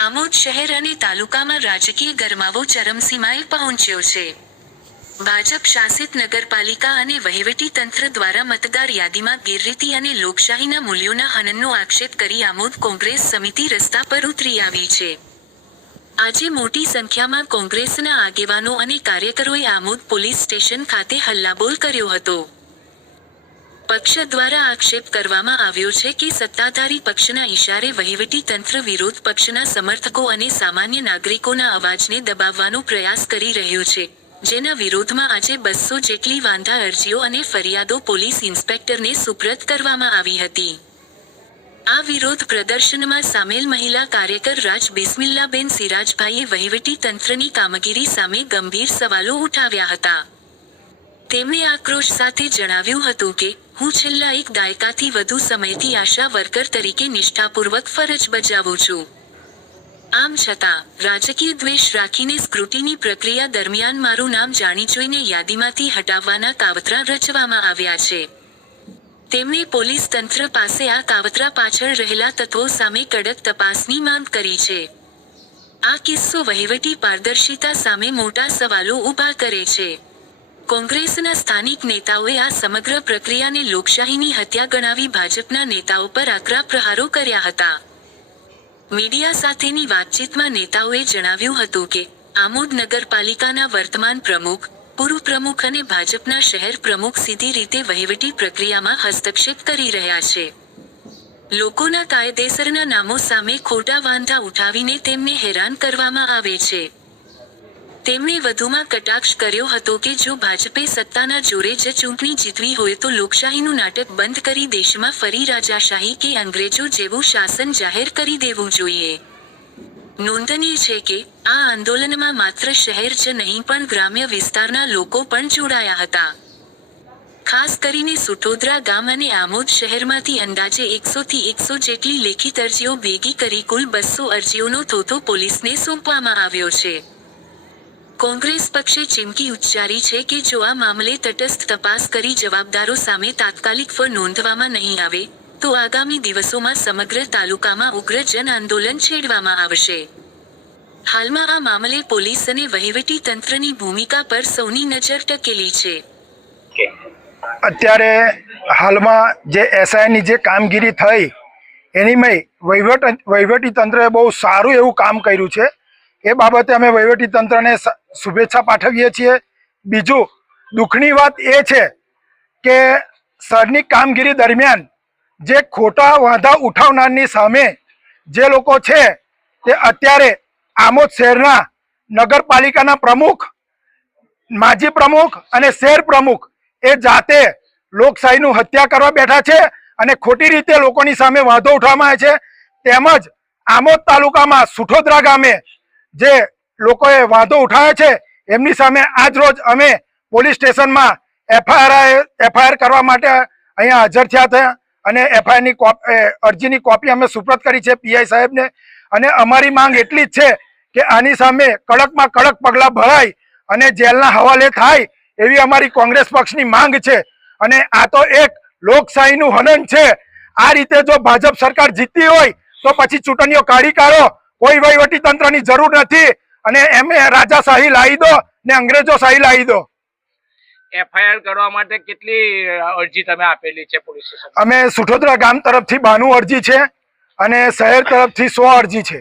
આમોદ શહેર અને તાલુકામાં રાજકીય ગરમાવો ચરમસીમાએ પહોંચ્યો છે। ભાજપ શાસિત નગરપાલિકા અને વહીવટી તંત્ર દ્વારા મતદાર યાદીમાં ગેરરીતિ અને લોકશાહીના મૂલ્યોના હનનનો આક્ષેપ કરી આમોદ કોંગ્રેસ સમિતિ રસ્તા પર ઉતરી આવી છે। આજે મોટી સંખ્યામાં કોંગ્રેસના આગેવાનો અને કાર્યકરોએ આમોદ પોલીસ સ્ટેશન ખાતે હલ્લાબોલ કર્યો હતો। પક્ષ દ્વારા આક્ષેપ કરવામાં આવ્યો છે કે સત્તાધારી પક્ષના ઇશારે વહીવટી તંત્ર વિરોધ પક્ષના સમર્થકો અને સામાન્ય નાગરિકોના અવાજને દબાવવાનો પ્રયાસ કરી રહ્યું છે, જેના વિરોધમાં આજે 200 જેટલી વાંધા અરજીઓ અને ફરિયાદો પોલીસ ઇન્સ્પેક્ટરને સુપ્રત કરવામાં આવી હતી। આ વિરોધ પ્રદર્શનમાં સામેલ મહિલા કાર્યકર રાજ બિસ્મિલ્લાબેન સિરાજભાઈએ વહીવટી તંત્રની કામગીરી સામે ગંભીર સવાલો ઉઠાવ્યા હતા। તેમણે આક્રોશ સાથે જણાવ્યું હતું કે, હું છેલ્લા 1 દાયકાથી વધુ સમયથી આશા વર્કર તરીકે નિષ્ઠાપૂર્વક ફરજ બજાવું છું। આમ છતાં, રાજકીય દ્વેષ રાખીને સ્ક્રુટિની પ્રક્રિયા દરમિયાન મારું નામ જાણી જોઈને યાદીમાંથી હટાવવાના કાવતરા રચવામાં આવ્યા છે। તેમણે પોલીસ તંત્ર પાસે આ કાવતરા પાછળ રહેલા તત્વો સામે કડક તપાસની માંગ કરી છે। આ કિસ્સો વહીવટી પારદર્શિતા સામે મોટા સવાલો ઊભા કરે છે। કોંગ્રેસના સ્થાનિક નેતાઓએ આ સમગ્ર પ્રક્રિયાને લોકશાહીની હત્યા ગણાવી ભાજપના નેતાઓ પર આકરા પ્રહારો કર્યા હતા। મીડિયા સાથેની વાતચીતમાં નેતાઓએ જણાવ્યું હતું કે, આમોદ નગરપાલિકાના વર્તમાન પ્રમુખ, પૂર્વ પ્રમુખ અને ભાજપના શહેર પ્રમુખ સીધી રીતે વહીવટી પ્રક્રિયામાં હસ્તક્ષેપ કરી રહ્યા છે। લોકોના કાયદેસરના નામો સામે ખોટા વાંધા ઉઠાવીને તેમને હેરાન કરવામાં આવે છે। તેમણે વધુમાં કટાક્ષ કર્યો હતો કે જો ભાજપે સત્તાના જોરે જ ચૂંટણી જીતવી હોય તો લોકશાહીનું નાટક બંધ કરી દેશમાં ફરી રાજાશાહી કે અંગ્રેજો જેવું શાસન જાહેર કરી દેવું જોઈએ। નોંધનીય છે કે, આ આંદોલનમાં માત્ર શહેર જ નહીં પણ ગ્રામ્ય વિસ્તારના લોકો પણ જોડાયા હતા। ખાસ કરીને સુટોદરા ગામ અને આમોદ શહેરમાંથી અંદાજે 100 થી 100 જેટલી લેખિત અરજીઓ ભેગી કરી કુલ 200 અરજીઓનો થોથો પોલીસને સોંપવામાં આવ્યો છે। કોંગ્રેસ પક્ષે ચીમકી ઉચ્ચારી છે કે જો આ મામલે તટસ્થ તપાસ કરી જવાબદારો સામે તાત્કાલિક નોંધવામાં નહીં આવે, તો આગામી દિવસોમાં સમગ્ર તાલુકામાં ઉગ્ર જન આંદોલન છેડવામાં આવશે। હાલમાં આ મામલે પોલીસ અને વહીવટી તંત્રની ભૂમિકા પર સૌની નજર ટકેલી છે। અત્યારે હાલમાં જે એસઆઈની જે કામગીરી થઈ એની વહીવટી તંત્રએ બહુ સારું એવું કામ કર્યું છે। એ બાબતે અમે વહીવટી તંત્રને શુભેચ્છા પાઠવીએ છીએ। બીજું દુઃખની વાત એ છે કે સરની કામગીરી દરમિયાન જે ખોટા વાંધા ઉઠાવનારની સામે જે લોકો છે તે અત્યારે આમોદ શહેરના નગરપાલિકાના પ્રમુખ, માજી પ્રમુખ અને શહેર પ્રમુખ એ જાતે લોકશાહીનું હત્યા કરવા બેઠા છે અને ખોટી રીતે લોકોની સામે વાંધો ઉઠાવવામાં આવે છે। તેમજ આમોદ તાલુકામાં સુઠોદરા ગામે જે લોકોએ વાંધો ઉઠાવ્યો છે એમની સામે આજ રોજ અમે પોલીસ સ્ટેશનમાં એફઆઈઆર કરવા માટે અહીંયા હાજર થયા હતા અને એફઆઈઆરની અરજીની કોપી અમે સુપ્રત કરી છે પીઆઈ સાહેબને। અને અમારી માંગ એટલી જ છે કે આની સામે કડકમાં કડક પગલાં ભરાય અને જેલના હવાલે થાય એવી અમારી કોંગ્રેસ પક્ષની માંગ છે। અને આ તો એક લોકશાહીનું હનન છે। આ રીતે જો ભાજપ સરકાર જીતતી હોય તો પછી ચૂંટણીઓ કાઢી કાઢો, કોઈ વહીવટી તંત્રની જરૂર નથી અને એમ રાજાશાહી લાવી દો ને અંગ્રેજો શાહી લાવી દો। એફઆઈઆર કરવા માટે કેટલી અરજી તમે આપેલી છે પોલીસ સ્ટેશન? અમે સુઠોદરા ગામ તરફથી 92 અરજી છે અને શહેર તરફથી 100 અરજી છે।